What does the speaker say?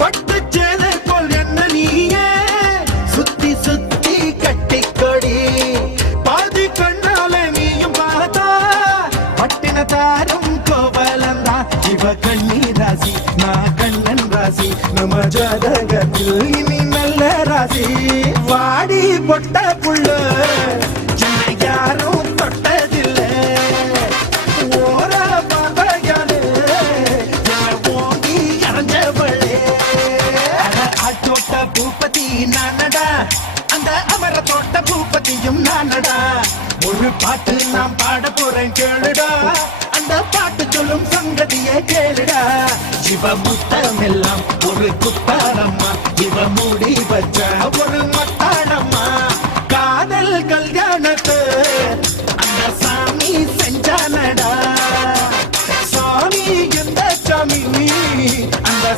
பட்டு சேலை போல் என்ன நீயே சுத்தி சுத்தி கட்டிக்கொடி பாதி கண்ணால நீயும் பார்த்தா பட்டின தாரும் கோவலந்தா இவ கண்ணி ராசி நான் கண்ணன் ராசி நம்ம ஜாதகத்தில் இனி நல்ல ராசி வாடி பொட்ட புள்ள யாரும் தொட்டதில்லை ஓர பாதையாலே ஓங்கி இறஞ்சவளே ஆட்டோட்ட பூப்பதி நானடா அந்த அமர தோட்ட பூப்பதியும் நானடா ஒரு பாட்டு நான் பாட போறேன் கேளுடா அந்த பாட்டு சொல்லும் சங்கதியை கேளுடா இவ முத்தம் எல்லாம் ஒரு குத்தாரம்மா இவ மூடி வச்ச ஒரு